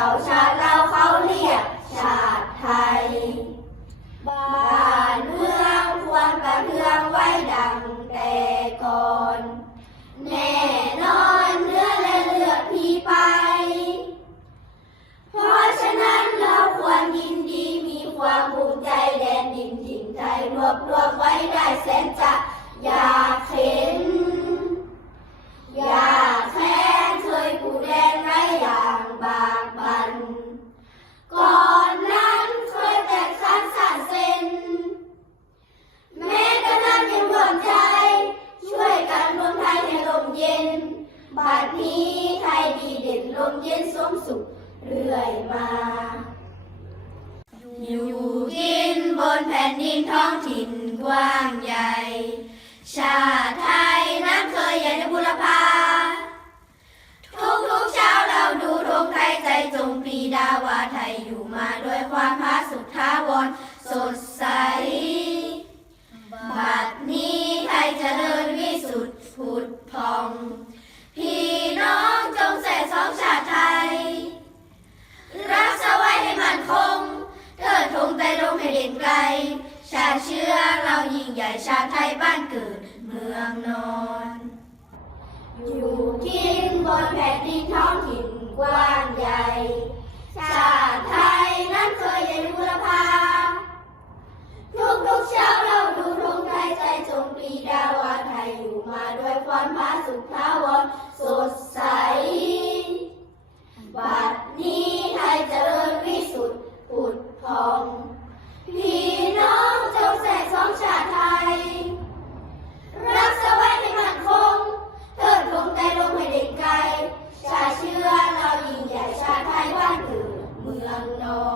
เก่าชาติเราเขาเรียกชาติไทย บ้านเมืองควรกระเทืองไว้ดังแต่ก่อนแน บัดนี้ไทยดีเด่นลมเย็นสมสุขเรื่อยมา อยู่กินบนแผ่นดินท้องถิ่นกว้างใหญ่ชา เชื้อเรายิ่งใหญ่ชาติไทยบ้านเกิดเมืองนอนอยู่กินบนแผ่นดินท้องถิ่นกว้างใหญ่ no